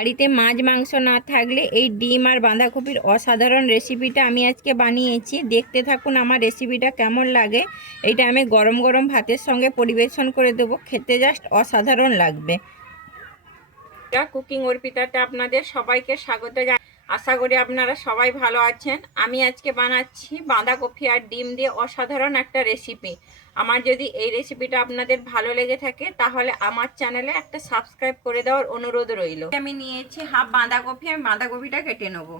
বাড়িতে মাছ, মাংস না থাকলে এই ডিম আর বাঁধাকপির অসাধারণ রেসিপিটা আমি আজকে বানিয়েছি। দেখতে থাকুন আমার রেসিপিটা কেমন লাগে। এটা আমি গরম গরম ভাতের সঙ্গে পরিবেশন করে দেবো। খেতে জাস্ট অসাধারণ লাগবে। কুকিং অর্পিতাতে আপনাদের সবাইকে স্বাগত জানাই। আশা করি আপনারা সবাই ভালো আছেন। আমি আজকে বানাচ্ছি বাঁধাকপি আর ডিম দিয়ে অসাধারণ একটা রেসিপি আমার যদি এই রেসিপিটা আপনাদের ভালো লেগে থাকে, তাহলে আমার চ্যানেলে একটা সাবস্ক্রাইব করে দেওয়ার অনুরোধ রইল। আমি নিয়েছি হাফ বাঁধাকপি, আমি বাঁধাকপিটা কেটে নেব।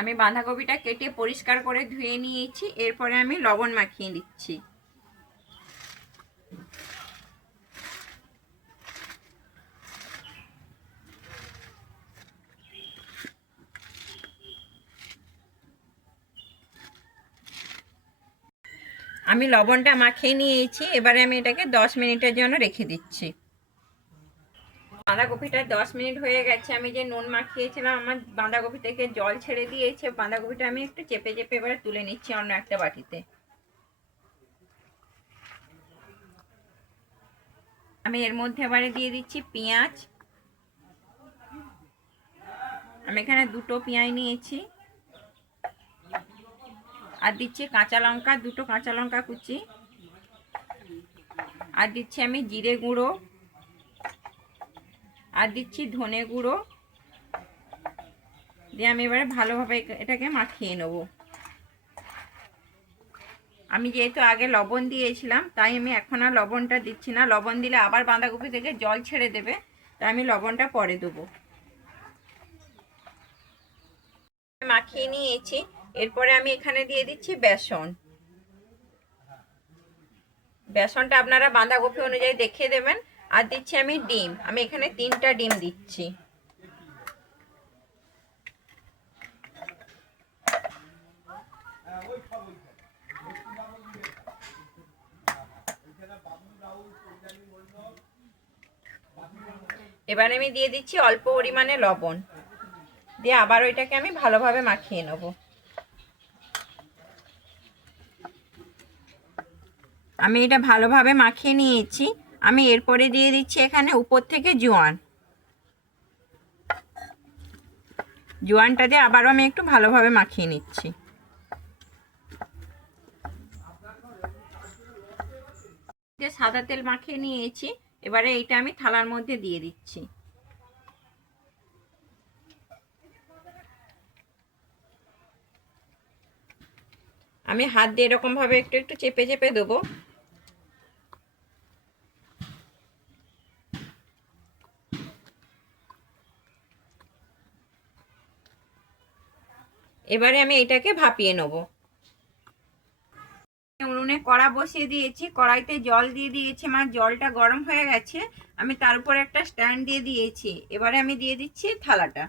আমি বাঁধাকপিটা কেটে পরিষ্কার করে ধুয়ে নিয়েছি, এরপরে আমি লবণ মাখিয়ে দিচ্ছি আমি লবণটা মাখিয়ে নিয়েছি, এবারে আমি এটাকে দশ মিনিটের জন্য রেখে দিচ্ছি। বাঁধাকপিটা দশ মিনিট হয়ে গেছে। আমি যে নুন মাখিয়েছিলাম, আমার বাঁধাকপি থেকে জল ছেড়ে দিয়েছে। বাঁধাকপিটা আমি একটু চেপে চেপে এবারে তুলে নিচ্ছি অন্য একটা বাটিতে। আমি এর মধ্যে এবারে দিয়ে দিচ্ছি পেঁয়াজ। আমি এখানে দুটো পেঁয়াজ নিয়েছি। আর দিচ্ছি কাঁচা লঙ্কা, দুটো কাঁচা লঙ্কা কুচি। আর দিচ্ছি আমি জিরে গুঁড়ো। আর দিচ্ছি ধনে গুঁড়ো। দিয়ে আমি এবারে ভালোভাবে এটাকে মাখিয়ে নেব। আমি যেহেতু আগে লবণ দিয়েছিলাম, তাই আমি এখন আর লবণটা দিচ্ছি না। লবণ দিলে আবার বাঁধাকপি থেকে জল ছেড়ে দেবে, তাই আমি লবণটা পরে দেবো। মাখিয়ে নিয়েছি। এরপরে আমি এখানে দিয়ে দিচ্ছি বেসন। বেসনটা আপনারা বাঁধাকপি অনুযায়ী দেখিয়ে দেবেন। আর দিচ্ছি আমি ডিম। আমি এখানে তিনটা ডিম দিচ্ছি। এবার আমি দিয়ে দিচ্ছি অল্প পরিমাণে লবণ। দিয়ে আবার ওইটাকে আমি ভালোভাবে মাখিয়ে নেব। আমি এটা ভালোভাবে মাখিয়ে নিয়েছি। আমি এরপরে দিয়ে দিচ্ছি এখানে উপর থেকে জোয়ান। জোয়ানটা দিয়ে আবারও আমি একটু ভালোভাবে মাখিয়ে নিচ্ছি। যে সাদা তেল মাখিয়ে নিয়েছি, এবারে এইটা আমি থালার মধ্যে দিয়ে দিচ্ছি। আমি হাত দিয়ে এরকমভাবে একটু একটু চেপে চেপে দেবো। এবারে আমি এটাকে ভাপিয়ে নেব। উনুনে কড়া বসিয়ে দিয়েছি, কড়াইতে জল দিয়ে দিয়েছি। আমার জলটা গরম হয়ে গেছে, আমি তার উপর একটা স্ট্যান্ড দিয়ে দিয়েছি। এবারে আমি দিয়ে দিচ্ছি থালাটা।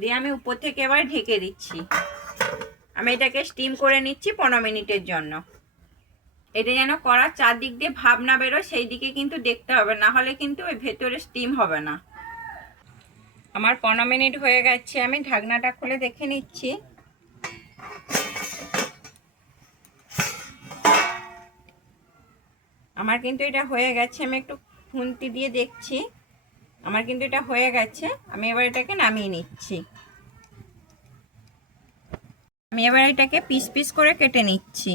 দিয়ে আমি উপর থেকে এবার ঢেকে দিচ্ছি। আমি এটাকে স্টিম করে নিচ্ছি পনেরো মিনিটের জন্য। এটা যেন কড়ার চারদিক দিয়ে ভাব না বেরোয়, সেই দিকে কিন্তু দেখতে হবে, না হলে কিন্তু ওই ভেতরে স্টিম হবে না। আমার পনেরো মিনিট হয়ে গেছে, আমি ঢাকনাটা খুলে দেখে নিচ্ছি। আমার কিন্তু এটা হয়ে গেছে, আমি একটু খুন্তি দিয়ে দেখছি। আমার কিন্তু এটা হয়ে গেছে, আমি এবার এটাকে নামিয়ে নিচ্ছি। আমি এবার এটাকে পিস পিস করে কেটে নিচ্ছি।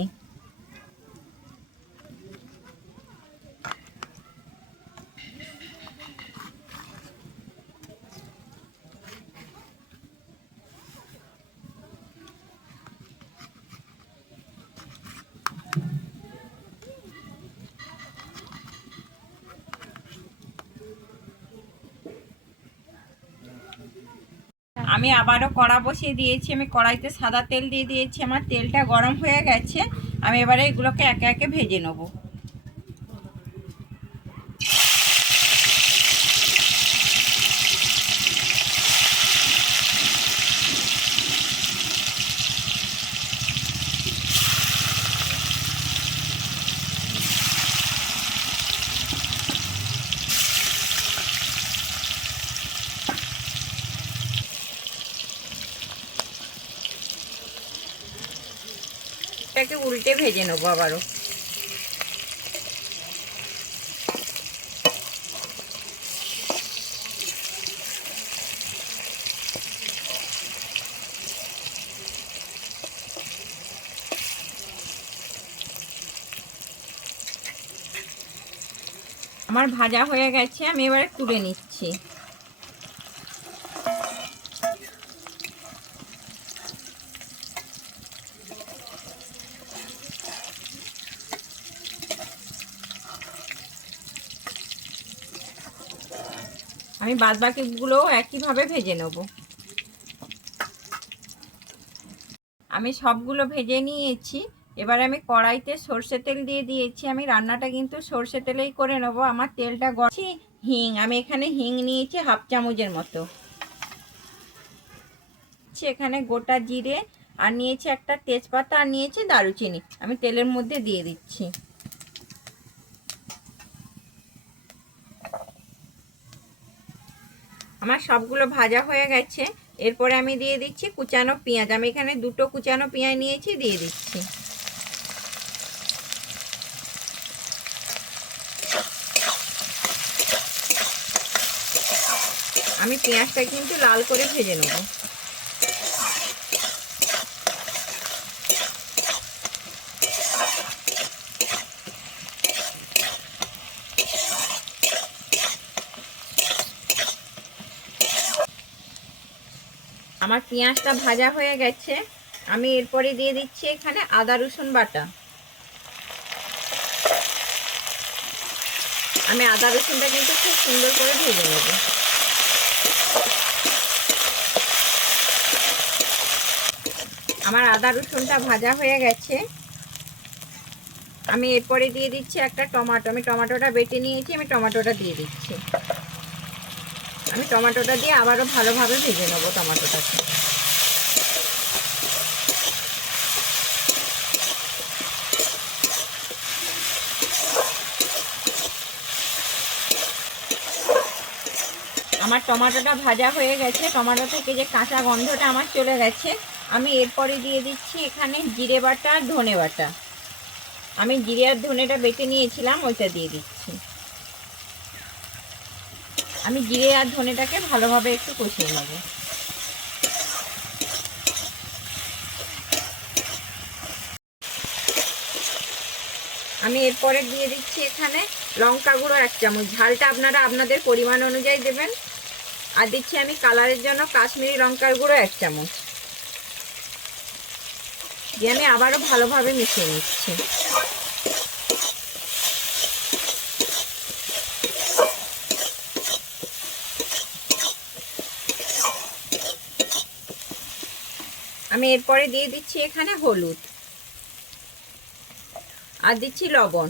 আমি আবারও কড়া বসিয়ে দিয়েছি, আমি কড়াইতে সাদা তেল দিয়ে দিয়েছি, আমার তেলটা গরম হয়ে গেছে, আমি এবারে এগুলোকে একে একে ভেজে নেব। এটাকে উল্টে ভেজে নেব আবারও। আমার ভাজা হয়ে গেছে আমি এবারে তুলে নিচ্ছি। আমি বাদ বাকিগুলোও একইভাবে ভেজে নেব। আমি সবগুলো ভেজে নিয়েছি। এবার আমি কড়াইতে সর্ষে তেল দিয়ে দিয়েছি। আমি রান্নাটা কিন্তু সর্ষে তেলেই করে নেব। আমার তেলটা গছি হিং। আমি এখানে হিং নিয়েছি হাফ চামচের মতো। এখানে গোটা জিরে আর নিয়েছি একটা তেজপাতা আর নিয়েছি দারুচিনি। আমি তেলের মধ্যে দিয়ে দিচ্ছি। আমার সবগুলো ভাজা হয়ে গেছে। এরপরে আমি দিয়ে দিচ্ছি কুচানো পেঁয়াজ। আমি এখানে দুটো কুচানো পেঁয়াজ নিয়েছি, দিয়ে দিচ্ছি। আমি পেঁয়াজটা কিন্তু লাল করে ভেজে নেব। আমার পেঁয়াজটা ভাজা হয়ে গেছে। আমি এরপরে দিয়ে দিচ্ছি এখানে আদা, রসুন বাটা। আমি আদা, রসুনটা কিন্তু খুব সুন্দর করে ভেজে নেব। আমার আদা, রসুনটা ভাজা হয়ে গেছে। আমি এরপরে দিয়ে দিচ্ছি একটা টমাটো। আমি টমাটোটা বেটে নিয়েছি, আমি টমাটোটা দিয়ে দিচ্ছি। আমি টমেটোটা দিয়ে আবারও ভালোভাবে ভেজে নেব টমাটোটাকে। আমার টমেটোটা ভাজা হয়ে গেছে, টমেটো থেকে যে কাঁচা গন্ধটা আমার চলে গেছে, আমি এরপরে দিয়ে দিচ্ছি এখানে জিরে বাটা আর ধনে বাটা। আমি জিরে আর ধনেটা বেটে নিয়েছিলাম, ওইটা দিয়ে দিচ্ছি। আমি জিরে আর ধনেটাকে ভালোভাবে একটু কষিয়ে নেব। আমি এরপরে দিয়ে দিচ্ছি এখানে লঙ্কা গুঁড়ো এক চামচ। ঝালটা আপনারা আপনাদের পরিমাণ অনুযায়ী দেবেন। আর দিচ্ছি আমি কালারের জন্য কাশ্মীরি লঙ্কার গুঁড়ো এক চামচ। দিয়ে আমি আবারও ভালোভাবে মিশিয়ে নিচ্ছি। আমি এরপরে দিয়ে দিচ্ছি এখানে হলুদ। আর দিচ্ছি লবণ।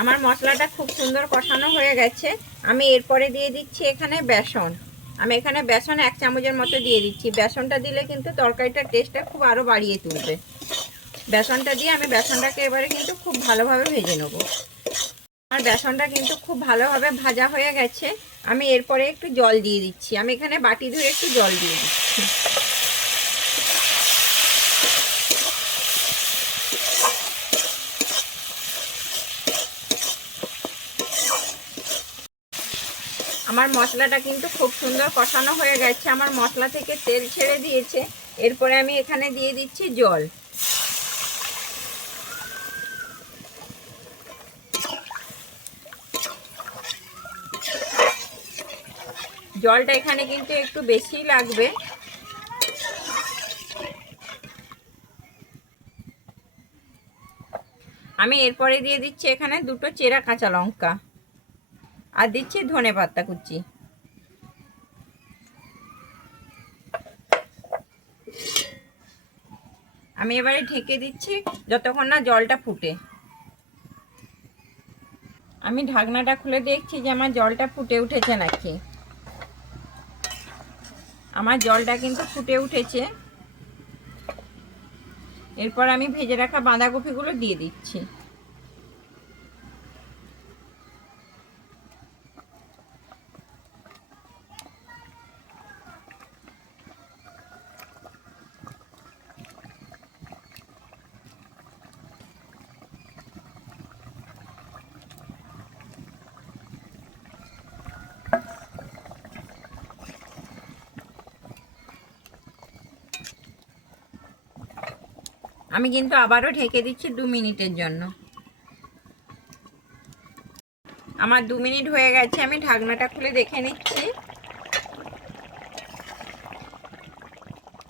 আমার মশলাটা খুব সুন্দর কষানো হয়ে গেছে। আমি এরপরে দিয়ে দিচ্ছি এখানে বেসন। আমি এখানে বেসন এক চামচের মতো দিয়ে দিচ্ছি। বেসনটা দিলে কিন্তু তরকারিটার টেস্টটা খুব আরও বাড়িয়ে তুলবে। বেসনটা দিয়ে আমি বেসনটাকে এবারে কিন্তু খুব ভালোভাবে ভেজে নেব। আমার বেসনটা কিন্তু খুব ভালোভাবে ভাজা হয়ে গেছে। আমি এরপরে একটু জল দিয়ে দিচ্ছি। আমি এখানে বাটি ধুয়ে একটু জল দিয়ে দিচ্ছি। আমার মশলাটা কিন্তু খুব সুন্দর কষানো হয়ে গেছে। আমার মশলা থেকে তেল ছেড়ে দিয়েছে। এরপরে আমি এখানে দিয়ে দিচ্ছি জল। জলটা এখানে কিন্তু একটু বেশি লাগবে। আমি এরপরে দিয়ে দিচ্ছি এখানে দুটো চেরা কাঁচা লঙ্কা। আর দিচ্ছি ধনে পাতা কুচি। আমি এবারে ঢেকে দিচ্ছি যতক্ষণ না জলটা ফুটে। আমি ঢাকনাটা খুলে দেখছি যে আমার জলটা ফুটে উঠেছে নাকি। আমার জলটা কিন্তু ফুটে উঠেছে। এরপর আমি ভেজে রাখা বাঁধাকপিগুলো দিয়ে দিচ্ছি। আমি কিন্তু আবারও ঢেকে দিচ্ছি দু মিনিটের জন্য। আমার দু মিনিট হয়ে গেছে, আমি ঢাকনাটা খুলে দেখে নিচ্ছি।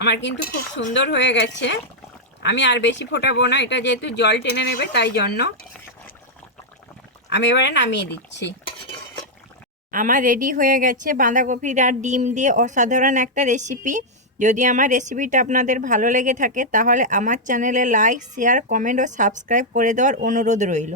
আমার কিন্তু খুব সুন্দর হয়ে গেছে। আমি আর বেশি ফোটাবো না, এটা যেহেতু জল টেনে নেবে তাই জন্য। আমি এবারে নামিয়ে দিচ্ছি। আমার রেডি হয়ে গেছে বাঁধাকপির আর ডিম দিয়ে অসাধারণ একটা রেসিপি। যদি আমার রেসিপিটা আপনাদের ভালো লেগে থাকে, তাহলে আমার চ্যানেলে লাইক শেয়ার কমেন্ট ও সাবস্ক্রাইব করে দেওয়ার অনুরোধ রইল।